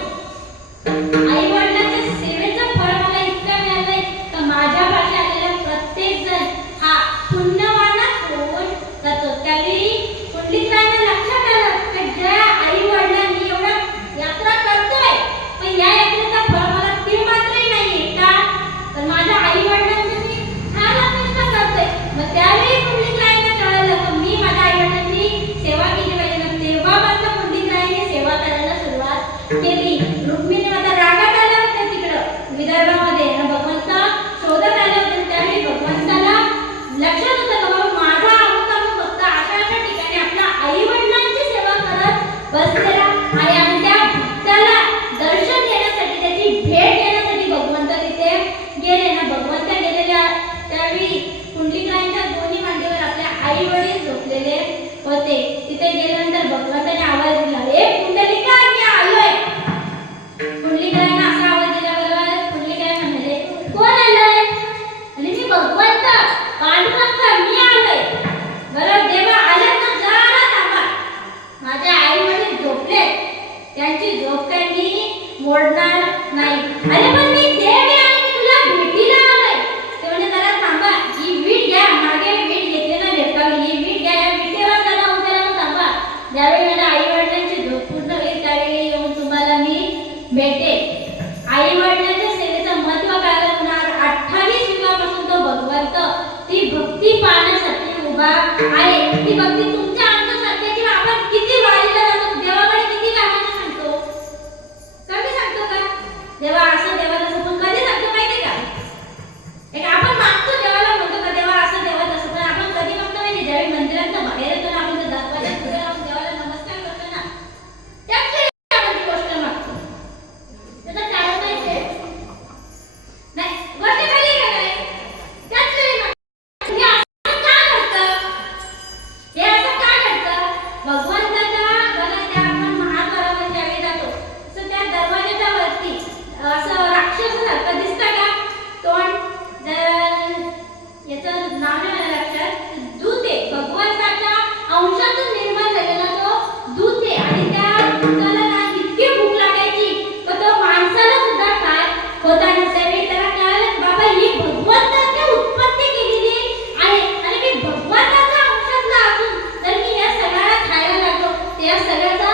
आई वडिलांच्या सेवेचं फळ मला इतकं मिळालंय तर माझ्या पाशी आलेला प्रत्येक जण हा पुण्यवानच होऊन जातो. त्यावेळी पुंडलिकरायांना लक्षात आलं की ज्या आई वडिलांनी एवढं यात्रा करतोय पण या यात्रेचा फळ मला तीळ मात्रही नाहीये का? तर माझ्या आई वडिलांची मी फार अपेक्षा करतोय. मग त्यावेळी पुंडलिकरायांना कळलं की मी माझ्या आई वडिलांची सेवा केली पाहिजे. तेव्हापासून पुंडलिकरायांनी सेवा करायला सुरुवात केली. रुक्मिणी माता रागात आल्या होत्या तिकडं विदर्भामध्ये भगवंत शोधत आले होते. त्यावेळी भगवंताला लक्षात होतं की बाबा माझा अमुक भक्त अशा अशा ठिकाणी आपल्या आई वडिलांची सेवा करत बसलेला आहे आणि त्या भक्ताला दर्शन घेण्यासाठी त्याची भेट घेण्यासाठी भगवंत तिथे गेले ना. भगवंत गेलेल्या त्यावेळी पुंडलिकांच्या दोन्ही मांडीवर आपल्या आई वडील झोपलेले होते. तिथे गेल्यानंतर भगवंताने आवाज दिला ए पुंडलिका मी आलोय. पुंडलिकांना असा आवाज दिल्याबरोबर पुंडलिकाय म्हणाले कोण आलंय? आणि मी भगवंत पांडुरंग मी आलोय. बरं देवा आले तर जरा थांबा, माझ्या आई वडील झोपले, त्यांची झोप काही मी मोडणार नाही. अरे पण मी देव आहे आणि मी तुला भेटीला आलोय. ते म्हणे जरा थांबा, ही वीट घ्या, मागे वीट घेतली ना भेटकावली, ही वीट घ्या, या विटेवर जरा उभे राहून थांबा. ज्यावेळी माझ्या आई वडिलांची झोप पूर्ण होईल त्यावेळी येऊन तुम्हाला मी भेटे. आई वडिलांच्या सेवेचा आहे ती भक्ती तुमच्या आमच्या सारख्याची आपण किती वारीला जातो, देवाकडे किती कामाला सांगतो, कमी सांगतो का? देवा असं देवा तसं पण कधी सांगतो माहिती का? एक आपण मागतो देवाला, म्हणतो का देवा असं देवा तसं, पण आपण कधी मागतो माहिती? ज्यावेळी मंदिरात बाहेर येतो ना, आपण दरवाजात पुढे राहून देवाला नमस्कार करतो ना, त्याच वेळी आपण ती गोष्ट मागतो. त्याचं कारण माहिती आहे? नाही गोष्ट खाली का नाही? त्याच वेळी मागतो. हे असं का घडतं? हे असं का घडतं? भगवंताच्या बघा त्या आपण महाद्वारावर ज्यावेळी जातो तर त्या दरवाजाच्या वरती असं राक्षसासारखं दिसतं का तोंड? याचं नाव नाही मला लक्षात, दूत आहे, भगवंताच्या अंशातून निर्माण झालेला तो दूत आहे. आणि त्या दूताला ना इतकी भूक लागायची तर तो माणसाला सुद्धा काय होता नाही. त्यावेळी त्याला कळालं बाबा ही भगवंताने उत्पत्ती केलेली आहे आणि मी भगवंताच्या अंशातला असून जर मी या सगळ्याला खायला लागलो तर या सगळ्याचा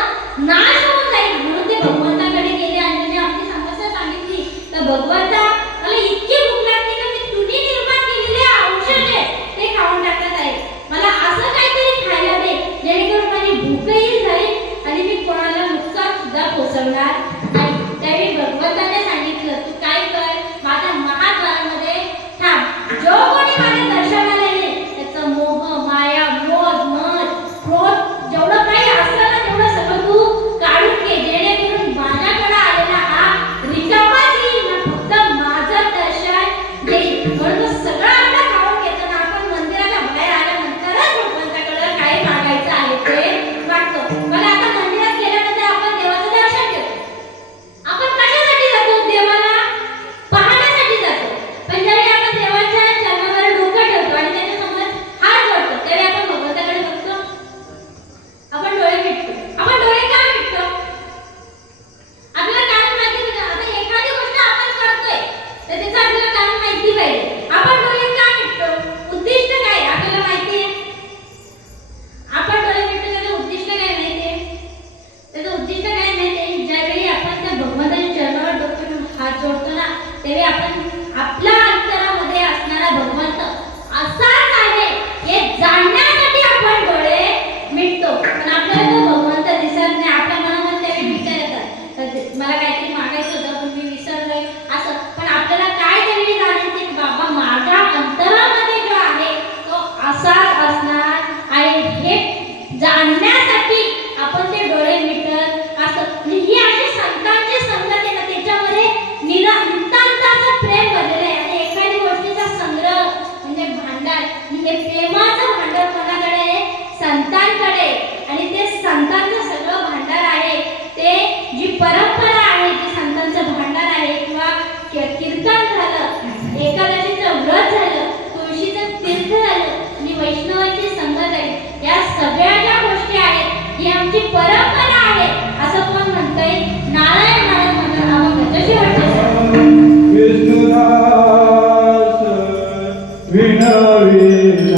नाश होऊन जाईल. म्हणून ते भगवंताकडे गेले आणि त्यांनी आपली समस्या सांगितली तर भगवंता मला इतकी भूक लागते का मी तुझी निर्माण केलेले औषध आहे ते खाऊन टाकत आहे, मला असं काहीतरी खायला दे जेणेकरून माझी भूकही जाईल आणि मी कोणाला नुकसान सुद्धा पोचवणार नाही. त्यावेळी भगवंताने सांगितलं तू काय कर, माझ्या महाद्वारामध्ये थांब, जो कोणी माझ्या दर्शनाला येईल त्याचं मोह माया क्रोध मद क्रोध जेवढं काही असलं ना तेवढं सगळं तू काढून घे, जेणेकरून माझ्याकडे आलेला हा रिकामाच येईल ना, फक्त माझं दर्शन घेईल. म्हणून तो सगळं आपलं खाऊन घेताना आपण मंदिराच्या बाहेर आल्यानंतरच भगवंताकडे काय मागायचं आहे ते मागतो. मला आता मंदिरात गेल्यानंतर आपण देवाचं दर्शन घेतो. आपण कशासाठी जातो? देवाला पाहण्यासाठी जातो. पण ज्यावेळी आपण देवाच्या चरणावर डोकं ठेवतो आणि त्याच्यासमोर हात जोडतो त्यावेळी आपण भगवंताकडे बघतो, आपण डोळे मिटतो. आपण डोळे का मिटतो? आपल्याला कारण माहिती नाही. आता एखादी गोष्ट आपण करतोय तर त्याचं आपल्याला कारण माहिती पाहिजे. आपण डोळे का मिटतो? उद्दिष्ट काय आपल्याला माहिती आहे? आपण डोळे मिटतो त्याचं उद्दिष्ट काय माहिती आहे? त्याचं उद्दिष्ट काय माहिती आहे? ज्यावेळी आपण त्या भगवंताच्या चरणावर डोकं ठेवून हात जोडतो ना त्यावेळी आपण आपल्या अंतरामध्ये असणारा भगवंत असाच आहे हे जाणण्यासाठी आपण डोळे मिटतो. पण आपल्याला तो भगवंत दिसत नाही. आपल्या मनामध्ये त्यावेळी विचार येतात तर मला काहीतरी मागायचं होतं पण मी विसरलोय असं. पण आपल्याला काय त्यावेळी जाणायचं की बाबा माझ्या अंतरामध्ये जो आहे तो असाच असणार आहे हे जाणण्यासाठी आपण ते डोळे मिटत असतो. ही अशी संतांची संगत आहे ना त्याच्यामध्ये नितांत असं प्रेम भरलेलं आहे. आणि एखादी गोष्टीचा संग्रह म्हणजे भांडार, हे प्रेमाचं भांडार कोणाकडे आहे? संतांकडे. आणि ते संतांचं सगळं भांडार आहे ते जी परंपरा आहे जी संतांचं भांडार आहे किंवा कीर्तन झालं, एकादशीचं व्रत झालं, तुळशीचं तीर्थ झालं आणि वैष्णवांची संगत आहे, या सगळ्या ज्या गोष्टी आहेत ही आमची परंपरा आहे असं कोण म्हणतंय? नारायण महाराज म्हणतात. आम्हाला कशी वाटते? Vishnudas विनविना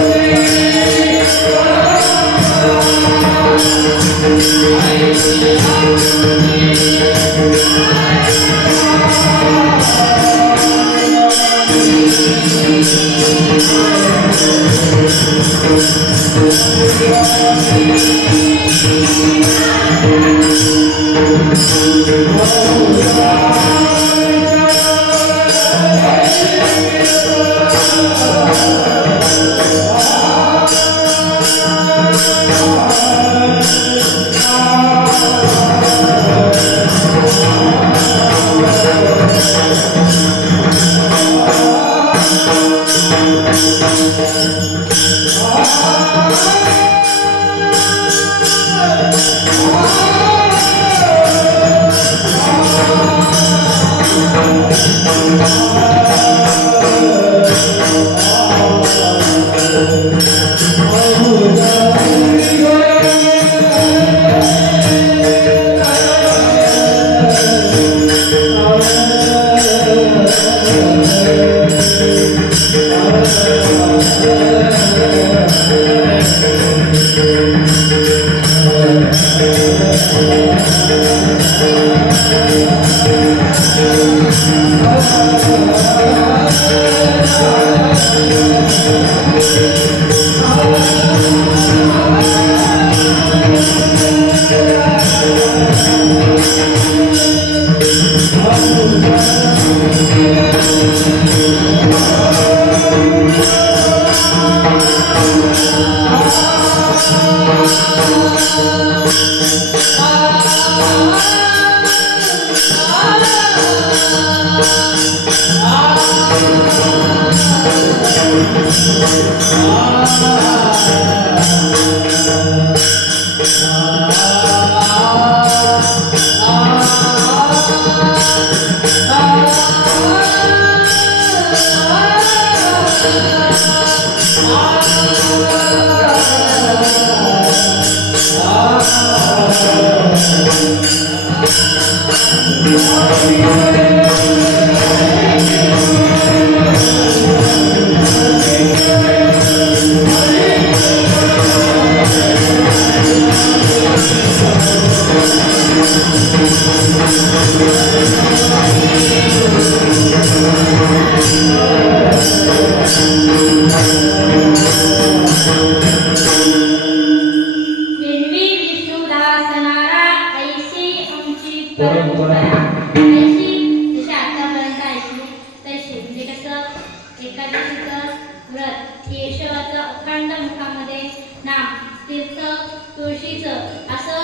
Thank you. विणवी विष्णुदासनारा ऐशी आमची परंपरा ऐशी जशी आतापर्यंत ऐकली तशी म्हणजे कसं एकादशीचं व्रत केशवाचं अखंड मुखामध्ये नाम तीर्थ तुळशीचं असं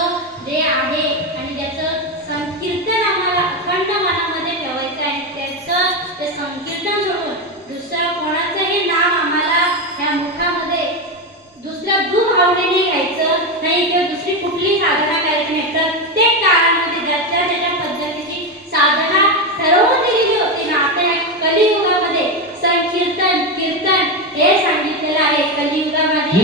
जे आहे आणि ज्याचं संकीर्तन आम्हाला अखंड मनामध्ये ठेवायचं आहे त्याचं ते संकीर्तन सोडून दुसरं कोणाचंही नाम आम्हाला ह्या मुखामध्ये दुसरं दूध आवडीने घ्यायचं नाही किंवा दुसरी कुठली साधना करायची नाही. प्रत्येक काळामध्ये ज्याच्या ज्याच्या पद्धतीची साधना ठरवून दिलेली होती ना. आता या कलियुगामध्ये संकीर्तन कीर्तन हे सांगितलेलं आहे. कलियुगामध्ये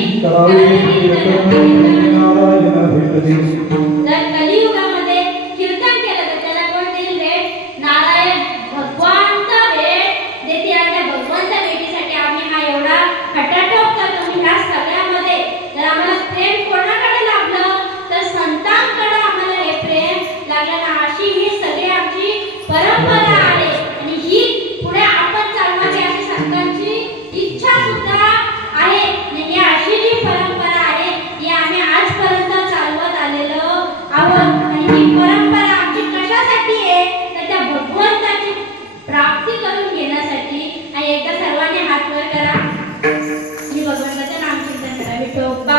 जर कलियुगामध्ये कीर्तन केलं तर त्याला कोण देईल भेट? नारायण भगवंत भेट देते. आणि त्या भगवंत भेटीसाठी आम्ही हा एवढा खटाटोप करतो. मी ह्या सगळ्यामध्ये जर आम्हाला प्रेम कोणाकडे लागलं तर संतांकडे आम्हाला हे प्रेम लागलं ना. अशी ही सगळी आमची परंपरा आहे आणि ही पुढे आपण चालवावी अशी संतांची इच्छा सुद्धा आहे. आणि ही अशी जी परंपरा आहे ही आम्ही आजपर्यंत चालवत आलेलो आहोत. आणि ही परंपरा आमची कशासाठी आहे तर त्या भगवंताची प्राप्ती करून घेण्यासाठी. आणि एकदा सर्वांनी हात वर करा आणि भगवंताचं नाम कीर्तन करा. Vithoba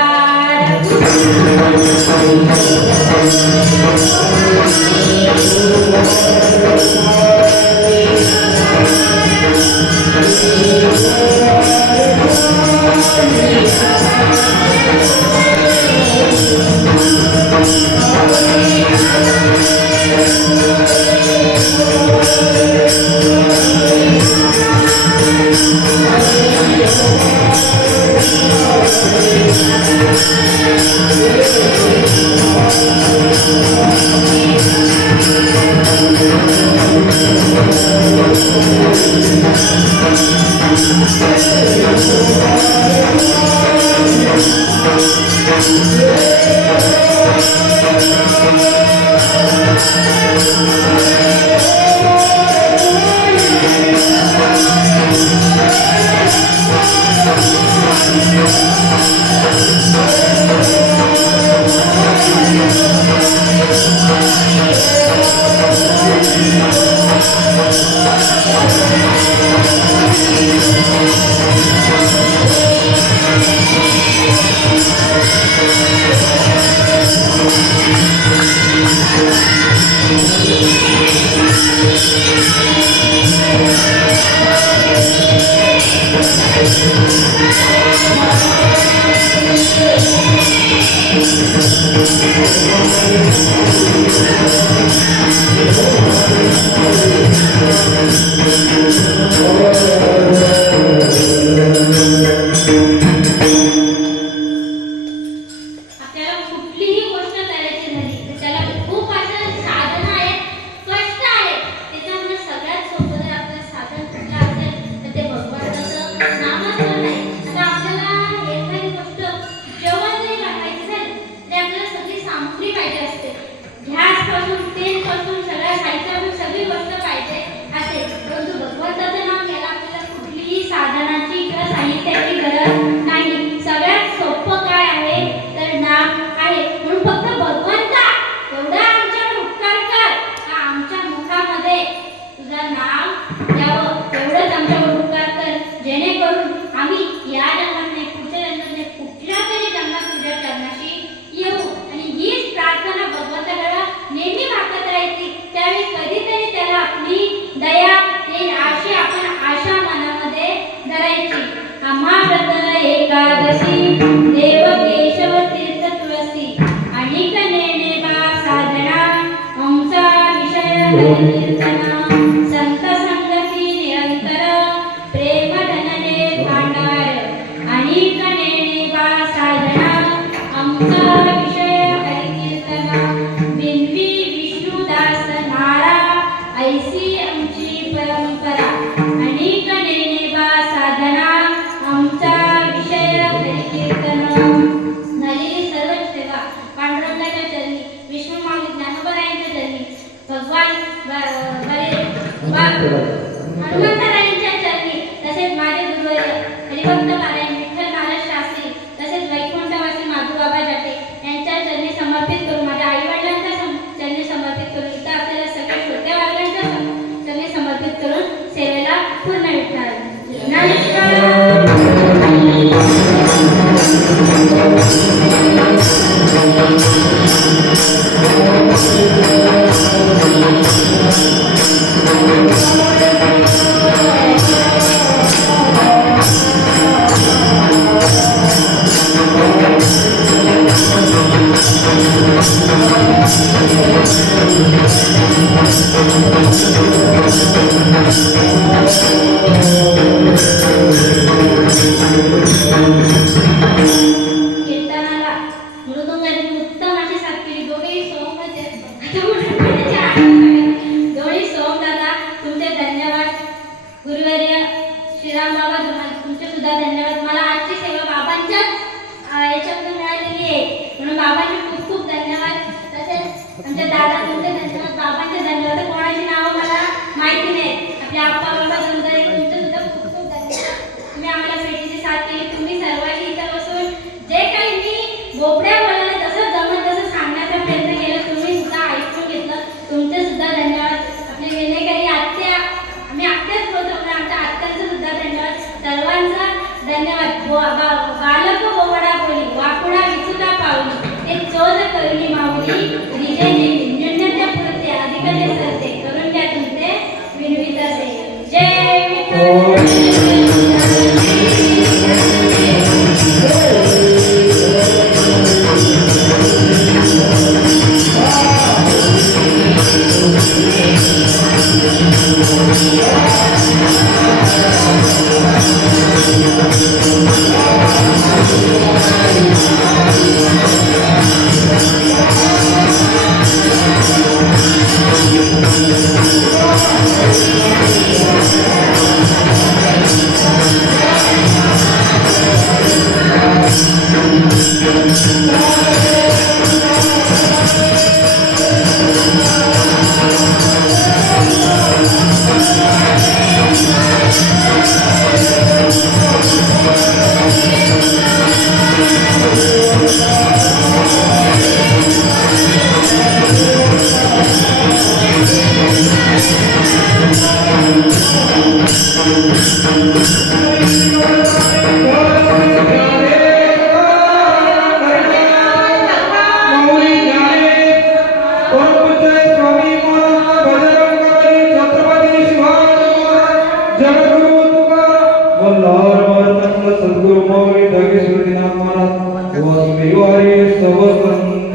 Thank you. आपल्याला कुठलीही गोष्ट करायची झाली तर त्याला खूप असं साधनं आहेत, कष्ट आहेत. त्याच्यामध्ये सगळ्यात सोपं जर आपलं साधन कुठलं असेल तर ते भगवंताचं नामस्मरण आहे. आता आपल्याला एखादी गोष्ट जेवण जरी बनवायची झाली तरी आपल्याला सगळी सामग्री पाहिजे असते. गॅसपासून तेलपासून सगळ्या साहित्यापासून सगळी गोष्ट पाहिजे असते. परंतु भगवंताचं नाम घ्यायला आपल्याला कुठलीही साधनाची किंवा साहित्याची गरज नाही. सगळ्यात सोपं काय आहे तर नाम आहे. म्हणून फक्त भगवंता एवढा आमच्यावर उपकार कर का आमच्या मुखामध्ये तुझं नाव यावं, एवढंच आमच्यावर उपकार कर, जेणेकरून आम्ही या जन्मात नाही, पुढच्या जन्मात नाही, कुठल्या तरी जन्मात तुझ्या चरणाशी येऊ. आणि हीच प्रार्थना भगवंताकडे नेहमी मागत राहायची. त्यावेळी कधीतरी त्याला आपली दया येईल अशी आपण आशा मनामध्ये धरायची. महाव्रत एकादशी देव केशव तीर्थ तुळसी अनिक नेणे बा साधना आमचा विषय हरिकीर्तना संत संगती निरंतर प्रेम धनने भांडार अनिक नेणे बा साधना आमचा विषय हरिकीर्तना बिनवी विष्णुदास नारा ऐसी आमची परंपरा अनिक नेणे बा साधना आमचा विषय हरिकीर्तन. झालेली सर्व सेवा पांडुरंगाच्या चरणी, विष्णू माऊली ज्ञानोबरायांच्या चरणी, भगवान हनुमंतरायांच्या चरणी, तसेच माझे गुरुवर्य हरिभक्त पारायण विठ्ठल महाराज शास्त्री, तसेच वैकुंठवासी माधुबाबा जाटे यांच्या चरणी समर्पित करून, माझ्या आई वडिलांच्या चरणी समर्पित करून, इथं असलेल्या सगळ्या छोट्या वागल्यांच्या चरणी समर्पित करून सेवेला पूर्ण विठ्ठल. नमस्कार. कीर्तनाला मृदुंगाची उत्तम अशी साथ केली. दोघेही दोन्ही सोमदादा तुमचे धन्यवाद. गुरुवर्य श्रीराम बाबा तुमचे सुद्धा धन्यवाद. मला आजची सेवा बाबांच्याच याच्यातून मिळालेली आहे, म्हणून बाबांचे खूप खूप धन्यवाद. तसेच आमच्या दादा तुमचे धन्यवाद, बाबांचे धन्यवाद. कोणाची नावं मला माहिती नाही. आपले आप्पा बाबा तुमचे सुद्धा खूप खूप धन्यवाद. तुम्ही आम्हाला भेटीची साथ केली. तुम्ही सर्वांनी इथं बसून जे काही मी बोबड्या बोलायला जसं जमत तसं सांगण्याचा प्रयत्न केला, तुम्ही सुद्धा ऐकून घेतलं. तुमचे सुद्धा धन्यवाद. आपले विनेकरी आत्या, आम्ही आत्याच बोलतो पण आमच्या आत्यांचं सुद्धा धन्यवाद. सर्वांचा धन्यवाद. बालक बोबडा बोली वाकुडा विचुका पावली ते चोद करुणी माऊली विजय निन्यन्य पुरते अधिकले सरते करून द्या तुमचे विनवित असे. जय विठ्ठल. Thank you.